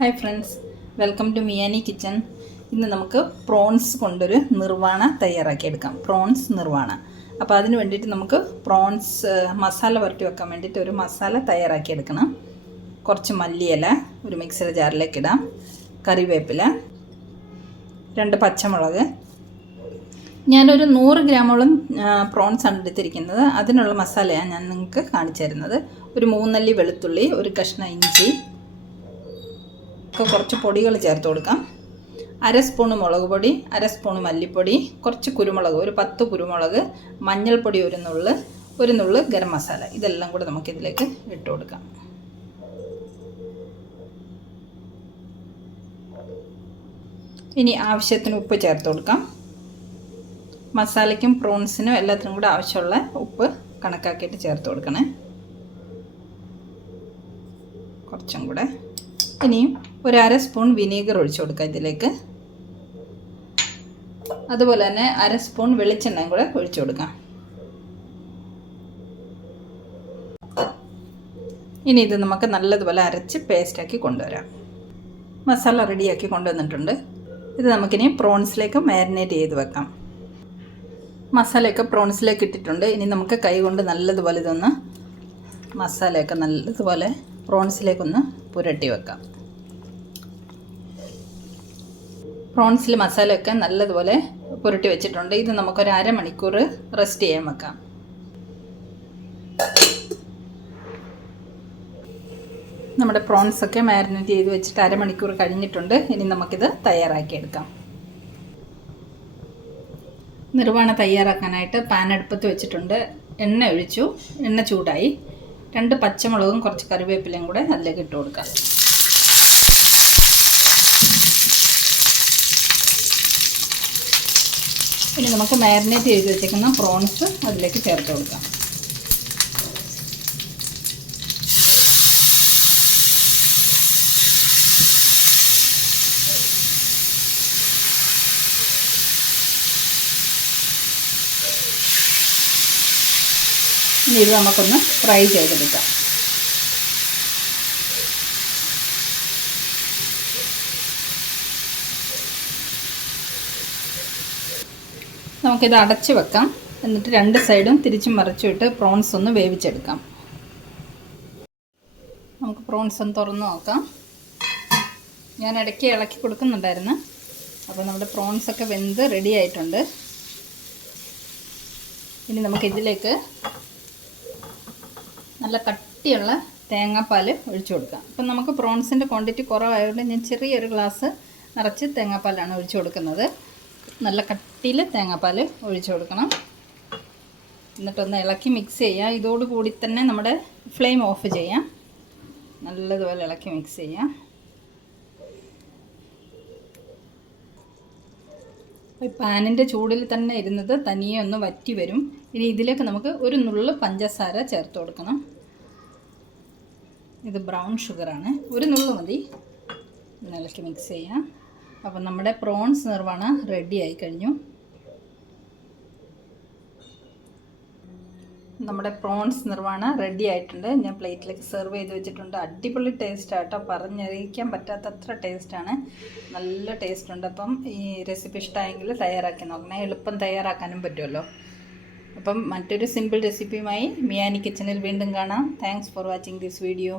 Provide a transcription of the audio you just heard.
Hi friends, welcome to Miyani kitchen. ഇന്ന് നമുക്ക് prawns കൊണ്ടൊരു നിർവാണ തയ്യാറാക്കിയെടുക്കാം. പ്രോൺസ് നിർവാണ. അപ്പോൾ അതിന് വേണ്ടിയിട്ട് നമുക്ക് പ്രോൺസ് മസാല പുരട്ടി വെക്കാൻ വേണ്ടിയിട്ട് ഒരു മസാല തയ്യാറാക്കിയെടുക്കണം. കുറച്ച് മല്ലിയില ഒരു മിക്സിയുടെ ജാറിലേക്ക് ഇടാം, കറിവേപ്പില, 2 പച്ചമുളക്. ഞാനൊരു 100 ഗ്രാമോളം പ്രോൺസ് ആണ് എടുത്തിരിക്കുന്നത്. അതിനുള്ള മസാലയാണ് ഞാൻ നിങ്ങൾക്ക് കാണിച്ചു തരുന്നത്. ഒരു 3 അല്ലി വെളുത്തുള്ളി, ഒരു കഷ്ണം ഇഞ്ചി, കുറച്ച് പൊടികൾ ചേർത്ത് കൊടുക്കാം. 1/2 സ്പൂൺ മുളക് പൊടി, 1/2 സ്പൂൺ മല്ലിപ്പൊടി, കുറച്ച് കുരുമുളക്, ഒരു 10 കുരുമുളക്, മഞ്ഞൾപ്പൊടി ഒരു നുള്ള് ഗരം മസാല. ഇതെല്ലാം കൂടെ നമുക്കിതിലേക്ക് ഇട്ട് കൊടുക്കാം. ഇനി ആവശ്യത്തിന് ഉപ്പ് ചേർത്ത് കൊടുക്കാം. മസാലയ്ക്കും പ്രോൺസിനും എല്ലാത്തിനും കൂടെ ആവശ്യമുള്ള ഉപ്പ് കണക്കാക്കിയിട്ട് ചേർത്ത് കൊടുക്കണേ. കുറച്ചും കൂടെ. ഇനിയും ഒരു 1/2 സ്പൂൺ വിനീഗർ ഒഴിച്ചു കൊടുക്കുക ഇതിലേക്ക്. അതുപോലെ തന്നെ 1/2 സ്പൂൺ വെളിച്ചെണ്ണയും കൂടെ ഒഴിച്ചു കൊടുക്കാം. ഇനി ഇത് നമുക്ക് നല്ലതുപോലെ അരച്ച് പേസ്റ്റാക്കി കൊണ്ടുവരാം. മസാല റെഡിയാക്കി കൊണ്ടുവന്നിട്ടുണ്ട്. ഇത് നമുക്കിനി പ്രോൺസിലേക്ക് മാരിനേറ്റ് ചെയ്ത് വെക്കാം. മസാലയൊക്കെ പ്രോൺസിലേക്ക് ഇട്ടിട്ടുണ്ട്. ഇനി നമുക്ക് കൈ കൊണ്ട് നല്ലതുപോലെ ഇതൊന്ന് മസാലയൊക്കെ നല്ലതുപോലെ പ്രോൺസിലേക്കൊന്ന് പുരട്ടി വെക്കാം. പ്രോൺസിൽ മസാലയൊക്കെ നല്ലതുപോലെ പുരട്ടി വെച്ചിട്ടുണ്ട്. ഇത് നമുക്കൊരു 1/2 മണിക്കൂർ റെസ്റ്റ് ചെയ്യാൻ വെക്കാം. നമ്മുടെ പ്രോൺസൊക്കെ മാരിനേറ്റ് ചെയ്ത് വെച്ചിട്ട് 1/2 മണിക്കൂർ കഴിഞ്ഞിട്ടുണ്ട്. ഇനി നമുക്കിത് തയ്യാറാക്കിയെടുക്കാം. നിർവാണ തയ്യാറാക്കാനായിട്ട് പാൻ അടുപ്പത്ത് വെച്ചിട്ടുണ്ട്. എണ്ണ ഒഴിച്ചു. എണ്ണ ചൂടായി. 2 പച്ചമുളകും കുറച്ച് കറിവേപ്പിലയും കൂടെ അതിലേക്ക് ഇട്ട് കൊടുക്കാം. ഇനി നമുക്ക് മാരിനേറ്റ് ചെയ്ത് വെച്ചേക്കുന്ന പ്രോൺസ് അതിലേക്ക് ചേർത്ത് കൊടുക്കാം. ഇനി ഇത് നമുക്കൊന്ന് ഫ്രൈ ചെയ്തെടുക്കാം. നമുക്കിത് അടച്ച് വെക്കാം. എന്നിട്ട് 2 സൈഡും തിരിച്ചും മറിച്ചിട്ട് പ്രോൺസ് ഒന്ന് വേവിച്ചെടുക്കാം. നമുക്ക് പ്രോൺസ് ഒന്ന് തുറന്ന് നോക്കാം. ഞാൻ ഇടയ്ക്ക് ഇളക്കി കൊടുക്കുന്നുണ്ടായിരുന്നു. അപ്പോൾ നമ്മുടെ പ്രോൺസൊക്കെ വെന്ത് റെഡി ആയിട്ടുണ്ട്. ഇനി നമുക്കിതിലേക്ക് നല്ല കട്ടിയുള്ള തേങ്ങാപ്പാൽ ഒഴിച്ചു കൊടുക്കാം. അപ്പം നമുക്ക് പ്രോൺസിൻ്റെ ക്വാണ്ടിറ്റി കുറവായതുകൊണ്ട് ഞാൻ ചെറിയൊരു ഗ്ലാസ് നിറച്ച് തേങ്ങാപ്പാലാണ് ഒഴിച്ചു കൊടുക്കുന്നത്. നല്ല കട്ടിയിൽ തേങ്ങാപ്പാൽ ഒഴിച്ചു കൊടുക്കണം. എന്നിട്ടൊന്ന് ഇളക്കി മിക്സ് ചെയ്യാം. ഇതോടുകൂടി തന്നെ നമ്മുടെ ഫ്ലെയിം ഓഫ് ചെയ്യാം. നല്ലതുപോലെ ഇളക്കി മിക്സ് ചെയ്യാം. പാനിൻ്റെ ചൂടിൽ തന്നെ ഇരുന്നത് തനിയെ ഒന്ന് വറ്റി വരും. ഇനി ഇതിലേക്ക് നമുക്ക് ഒരു നുള്ള് പഞ്ചസാര ചേർത്ത് കൊടുക്കണം. ഇത് ബ്രൗൺ ഷുഗറാണ്. ഒരു നുള്ള് മതി. ഇളക്കി മിക്സ് ചെയ്യാം. അപ്പം നമ്മുടെ പ്രോൺസ് നിർവാണ റെഡി ആയി കഴിഞ്ഞു. നമ്മുടെ പ്രോൺസ് നിർവാണ റെഡി ആയിട്ടുണ്ട്. ഞാൻ പ്ലേറ്റിലേക്ക് സെർവ് ചെയ്ത് വെച്ചിട്ടുണ്ട്. അടിപൊളി ടേസ്റ്റ് ആട്ടോ, പറഞ്ഞറിയിക്കാൻ പറ്റാത്തത്ര ടേസ്റ്റാണ്. നല്ല ടേസ്റ്റ് ഉണ്ട്. അപ്പം ഈ റെസിപ്പി ഇഷ്ടമായെങ്കിൽ തയ്യാറാക്കി നോക്കണേ. എളുപ്പം തയ്യാറാക്കാനും പറ്റുമല്ലോ. അപ്പം മറ്റൊരു സിമ്പിൾ റെസിപ്പിയുമായി മിയാനി കിച്ചണിൽ വീണ്ടും കാണാം. Thanks for watching this video.